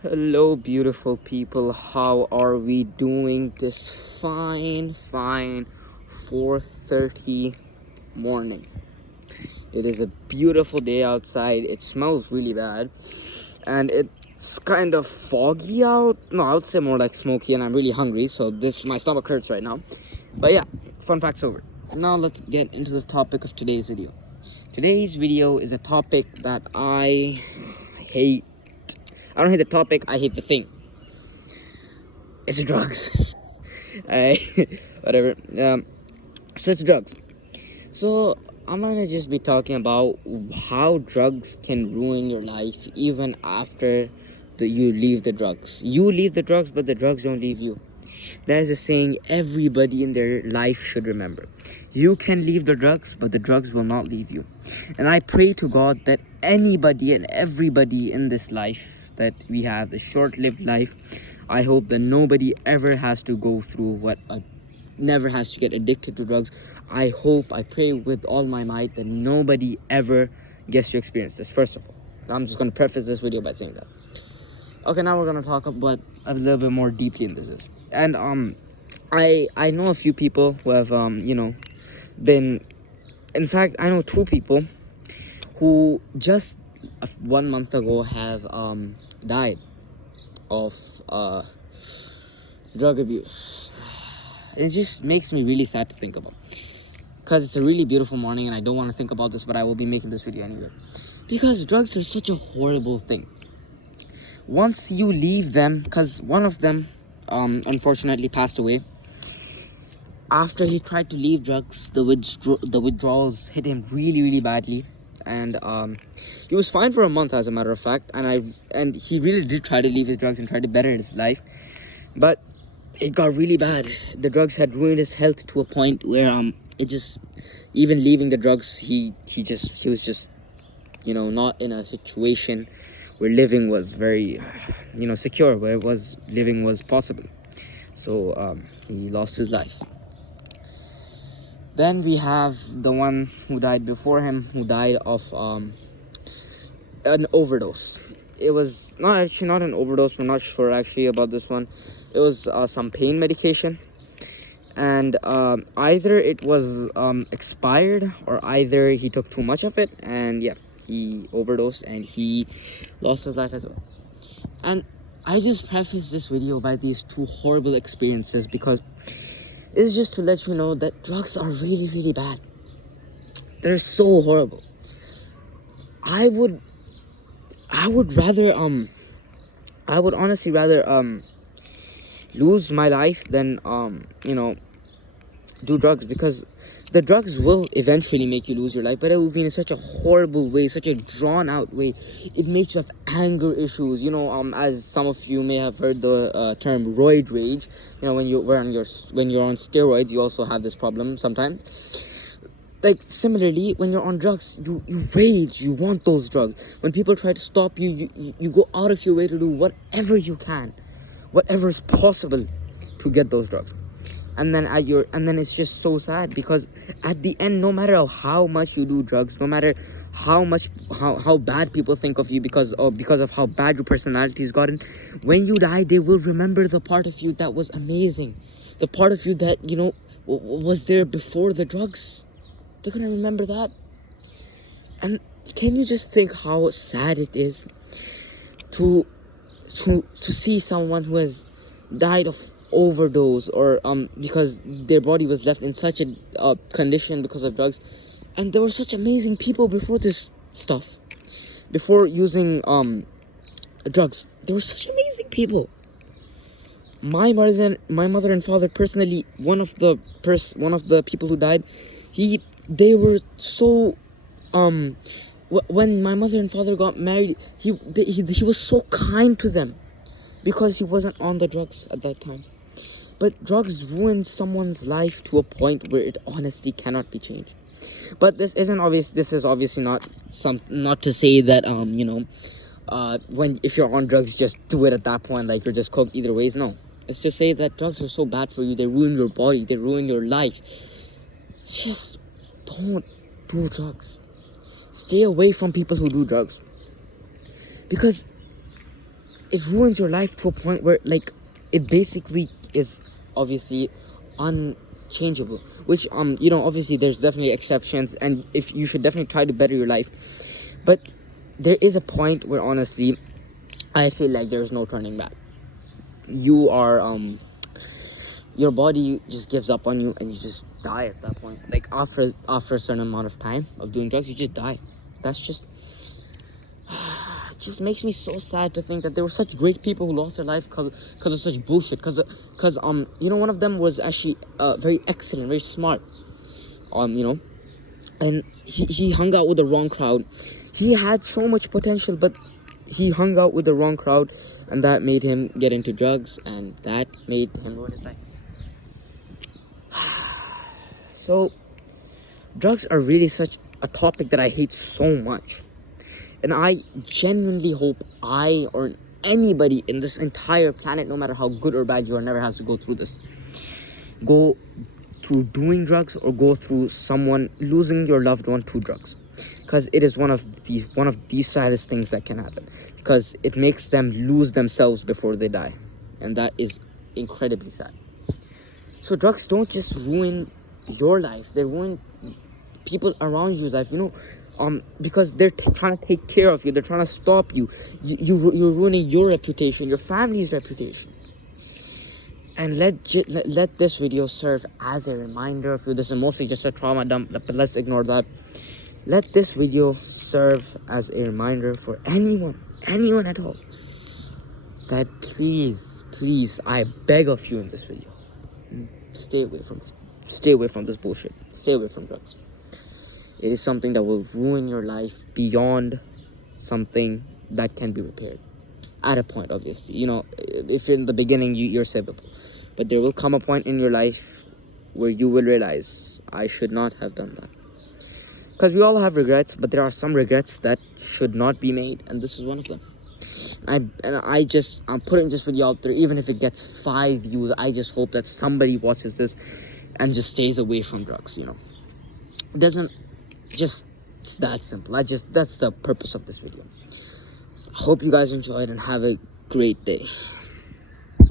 Hello, beautiful people. How are we doing this fine 4:30 morning? It is a beautiful day outside. It smells really bad, and it's kind of foggy out. No, I would say more like smoky, and I'm really hungry, so my stomach hurts right now. But yeah, fun facts over. Now let's get into the topic of today's video. Today's video is a topic that I hate. I don't hate the topic, I hate the thing. It's drugs. I whatever. So it's drugs. So I'm gonna just be talking about how drugs can ruin your life even after you leave the drugs. You leave the drugs, but the drugs don't leave you. That is a saying everybody in their life should remember. You can leave the drugs, but the drugs will not leave you. And I pray to God that anybody and everybody in this life that we have, a short-lived life, I hope that nobody ever has to go through never has to get addicted to drugs. I pray with all my might that nobody ever gets to experience this, first of all. I'm just going to preface this video by saying that. Okay, now we're gonna talk about a little bit more deeply in this. And I know a few people who have been. In fact, I know two people who just 1 month ago have died of drug abuse. It just makes me really sad to think about, because it's a really beautiful morning and I don't want to think about this, but I will be making this video anyway, because drugs are such a horrible thing. Once you leave them, because one of them unfortunately passed away after he tried to leave drugs. The withdrawals hit him really badly, and he was fine for a month, as a matter of fact, and he really did try to leave his drugs and try to better his life, but it got really bad. The drugs had ruined his health to a point where it just, even leaving the drugs, he was just not in a situation where living was very secure, where living was possible. So he lost his life. Then we have the one who died before him, who died of an overdose. It was not an overdose. We're not sure actually about this one. It was some pain medication, and either it was expired, or either he took too much of it, and yeah, he overdosed and he lost his life as well. And I just preface this video by these two horrible experiences because it's just to let you know that drugs are really bad. They're so horrible. I would rather I would honestly rather lose my life than do drugs, because the drugs will eventually make you lose your life, but it will be in such a horrible way, such a drawn out way. It makes you have anger issues, as some of you may have heard the term roid rage. When you're on steroids, you also have this problem sometimes. Like, similarly, when you're on drugs, you rage, you want those drugs. When people try to stop you, you go out of your way to do whatever you can, whatever is possible to get those drugs. And then it's just so sad, because at the end, no matter how much you do drugs, no matter how bad people think of you because of how bad your personality has gotten, when you die, they will remember the part of you that was amazing, the part of you that was there before the drugs. They're gonna remember that. And can you just think how sad it is to see someone who has died of overdose, or because their body was left in such a condition because of drugs, and there were such amazing people before this stuff, before using drugs. There were such amazing people. My mother and father personally, one of the people who died, they were so when my mother and father got married, he was so kind to them because he wasn't on the drugs at that time. But drugs ruin someone's life to a point where it honestly cannot be changed. But this is obviously not to say that if you're on drugs, just do it at that point, like you're just cooked either ways. No, it's to say that drugs are so bad for you. They ruin your body, they ruin your life. Just don't do drugs. Stay away from people who do drugs, because it ruins your life to a point where, like, it basically is obviously unchangeable. Which you know, obviously there's definitely exceptions, and if you should definitely try to better your life, but there is a point where honestly I feel like there's no turning back. You are your body just gives up on you, and you just die at that point. Like after a certain amount of time of doing drugs, you just die. That's just it just makes me so sad to think that there were such great people who lost their life because of such bullshit. Because you know, one of them was actually very excellent, very smart. You know, and he hung out with the wrong crowd. He had so much potential, but he hung out with the wrong crowd, and that made him get into drugs, and that made him ruin his life. So drugs are really such a topic that I hate so much. And I genuinely hope I or anybody in this entire planet, no matter how good or bad you are, never has to go through this. Go through doing drugs, or go through someone losing your loved one to drugs. Because it is one of the saddest things that can happen. Because it makes them lose themselves before they die. And that is incredibly sad. So drugs don't just ruin your life, they ruin people around you's life, you know, because they're trying to take care of you, they're trying to stop you. You're ruining your reputation, your family's reputation. And let this video serve as a reminder of you. This is mostly just a trauma dump, but let's ignore that. Let this video serve as a reminder for anyone at all, that please, I beg of you in this video, stay away from this. Stay away from this bullshit. Stay away from drugs. It is something that will ruin your life beyond something that can be repaired. At a point, obviously. You know, if in the beginning you're savable. But there will come a point in your life where you will realize, I should not have done that. Because we all have regrets, but there are some regrets that should not be made, and this is one of them. I'm putting this video out there, even if it gets 5 views. I just hope that somebody watches this and just stays away from drugs, you know. It doesn't just, it's that simple. That's the purpose of this video. I hope you guys enjoyed and have a great day.